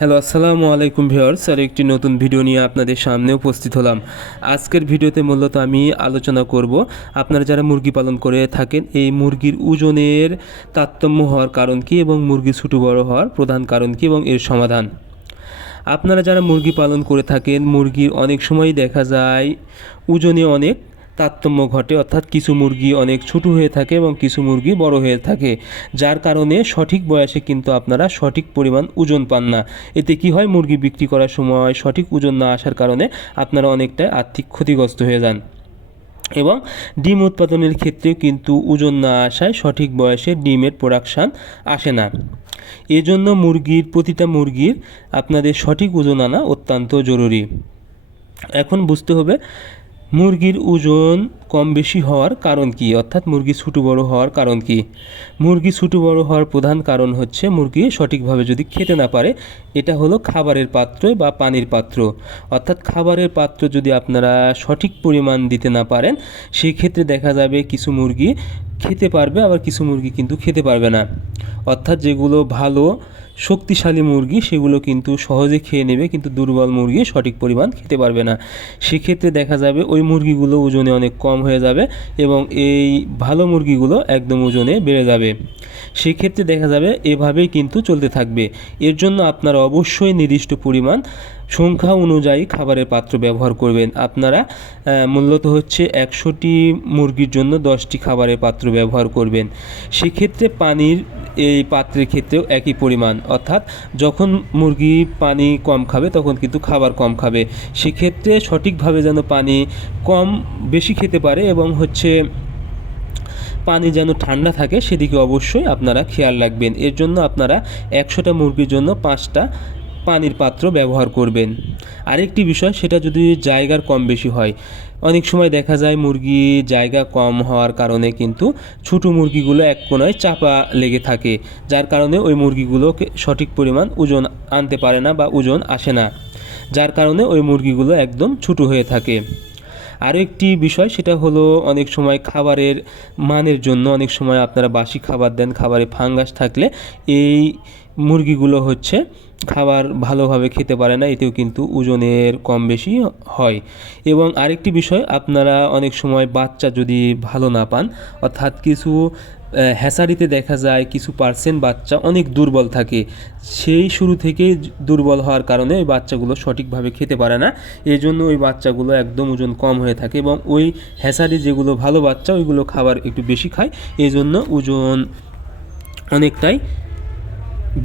Hello, আসসালামু আলাইকুম viewers. আর একটি নতুন ভিডিও নিয়ে আপনাদের সামনে উপস্থিত হলাম। আজকের ভিডিওতে মূলত আমি আলোচনা করব আপনারা যারা মুরগি পালন করে থাকেন এই মুরগির ওজনের তারতম্য হওয়ার কারণ কী এবং মুরগি ছোটো বড় হওয়ার প্রধান কারণ কী এবং এর সমাধান। আপনারা যারা মুরগি পালন করে থাকেন মুরগির অনেক সময় দেখা যায় ওজনে অনেক তারতম্য ঘটে, অর্থাৎ কিছু মুরগি অনেক ছোটো হয়ে থাকে এবং কিছু মুরগি বড় হয়ে থাকে, যার কারণে সঠিক বয়সে কিন্তু আপনারা সঠিক পরিমাণ ওজন পান না। এতে কি হয়, মুরগি বিক্রি করার সময় সঠিক ওজন না আসার কারণে আপনারা অনেকটাই আর্থিক ক্ষতিগ্রস্ত হয়ে যান এবং ডিম উৎপাদনের ক্ষেত্রেও কিন্তু ওজন না আসায় সঠিক বয়সে ডিমের প্রোডাকশান আসে না। এজন্য প্রতিটা মুরগির আপনাদের সঠিক ওজন আনা অত্যন্ত জরুরি। এখন বুঝতে হবে মুরগির ওজন কম বেশি হওয়ার কারণ কী, অর্থাৎ মুরগি ছোটো বড় হওয়ার কারণ কী। মুরগি ছোটো বড় হওয়ার প্রধান কারণ হচ্ছে মুরগি সঠিকভাবে যদি খেতে না পারে। এটা হলো খাবারের পাত্র বা পানির পাত্র, অর্থাৎ খাবারের পাত্র যদি আপনারা সঠিক পরিমাণ দিতে না পারেন সেই ক্ষেত্রে দেখা যাবে কিছু মুরগি খেতে পারবে আবার কিছু মুরগি কিন্তু খেতে পারবে না। অর্থাৎ যেগুলো ভালো শক্তিশালী মুরগি সেগুলো কিন্তু সহজে খেয়ে নেবে, কিন্তু দুর্বল মুরগি সঠিক পরিমাণ খেতে পারবে না। সেক্ষেত্রে দেখা যাবে ওই মুরগিগুলো ওজনে অনেক কম হয়ে যাবে এবং এই ভালো মুরগিগুলো একদম ওজনে বেড়ে যাবে। সেক্ষেত্রে দেখা যাবে এভাবেই কিন্তু চলতে থাকবে। এর জন্য আপনারা অবশ্যই নির্দিষ্ট পরিমাণ সংখ্যা অনুযায়ী খাবারের পাত্র ব্যবহার করবেন। আপনারা মূলত হচ্ছে 100টি মুরগির জন্য 10টি খাবারের পাত্র ব্যবহার করবেন। সেক্ষেত্রে পানির এই পাত্রের ক্ষেত্রেও একই পরিমাণ, অর্থাৎ যখন মুরগি পানি কম খাবে তখন কিন্তু খাবার কম খাবে। সেক্ষেত্রে সঠিকভাবে যেন পানি বেশি খেতে পারে এবং পানি যেন ঠান্ডা থাকে সেদিকে অবশ্যই আপনারা খেয়াল রাখবেন। এর জন্য আপনারা 100টা মুরগির জন্য 5টা পানির পাত্র ব্যবহার করবেন। আরেকটি বিষয়, সেটা যদি জায়গার কম বেশি হয়, অনেক সময় দেখা যায় মুরগি জায়গা কম হওয়ার কারণে কিন্তু ছোটো মুরগিগুলো এক কোণায় চাপা লেগে থাকে, যার কারণে ওই মুরগিগুলোকে সঠিক পরিমাণ ওজন আনতে পারে না বা ওজন আসে না, যার কারণে ওই মুরগিগুলো একদম ছোটো হয়ে থাকে। আরও একটি বিষয়, সেটা হলো অনেক সময় খাবারের মানের জন্য অনেক সময় আপনারা বাসি খাবার দেন, খাবারে ফাঙ্গাস থাকলে এই মুরগিগুলো খাবার ভালোভাবে খেতে পারে না, এতেও কিন্তু ওজনের কম বেশি হয়। এবং আরেকটি বিষয়, আপনারা অনেক সময় বাচ্চা যদি ভালো না পান, অর্থাৎ কিছু হ্যাচারিতে দেখা যায় কিছু পার্সেন্ট বাচ্চা অনেক দুর্বল থাকে, সেই শুরু থেকেই দুর্বল হওয়ার কারণে ওই বাচ্চাগুলো সঠিকভাবে খেতে পারে না। এই জন্য ওই বাচ্চাগুলো একদম ওজন কম হয়ে থাকে এবং ওই হ্যাচারি যেগুলো ভালো বাচ্চা ওইগুলো খাবার একটু বেশি খায়, এই জন্য ওজন অনেকটাই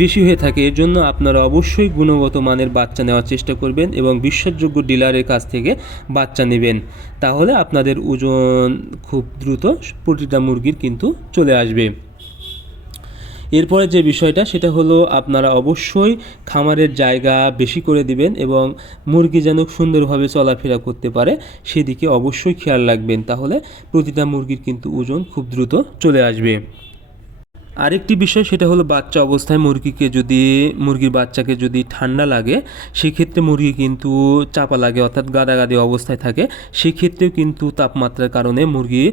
বেশি হয়ে থাকে। এর জন্য আপনারা অবশ্যই গুণগত মানের বাচ্চা নেওয়ার চেষ্টা করবেন এবং বিশ্বাসযোগ্য ডিলারের কাছ থেকে বাচ্চা নেবেন, তাহলে আপনাদের ওজন খুব দ্রুত প্রতিটা মুরগির কিন্তু চলে আসবে। এরপরে যে বিষয়টা, সেটা হলো আপনারা অবশ্যই খামারের জায়গা বেশি করে দিবেন এবং মুরগি যেন সুন্দরভাবে চলাফেরা করতে পারে সেদিকে অবশ্যই খেয়াল রাখবেন, তাহলে প্রতিটা মুরগির কিন্তু ওজন খুব দ্রুত চলে আসবে। আরেকটি বিষয়, সেটা হলো বাচ্চা অবস্থায় মুরগির বাচ্চাকে যদি ঠান্ডা লাগে সেক্ষেত্রে মুরগি কিন্তু চাপা লাগে, অর্থাৎ গাদাগাদি অবস্থায় থাকে। সেক্ষেত্রেও কিন্তু তাপমাত্রার কারণে মুরগি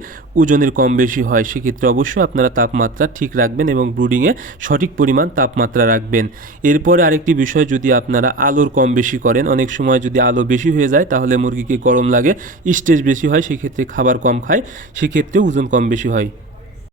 ওজনের কম বেশি হয়। সেক্ষেত্রে অবশ্যই আপনারা তাপমাত্রা ঠিক রাখবেন এবং ব্রুডিংয়ে সঠিক পরিমাণ তাপমাত্রা রাখবেন। এরপরে আরেকটি বিষয়, যদি আপনারা আলোর কম বেশি করেন, অনেক সময় যদি আলো বেশি হয়ে যায় তাহলে মুরগিকে গরম লাগে, স্ট্রেস বেশি হয়, সেক্ষেত্রে খাবার কম খায়, সেক্ষেত্রে ওজন কম বেশি হয়।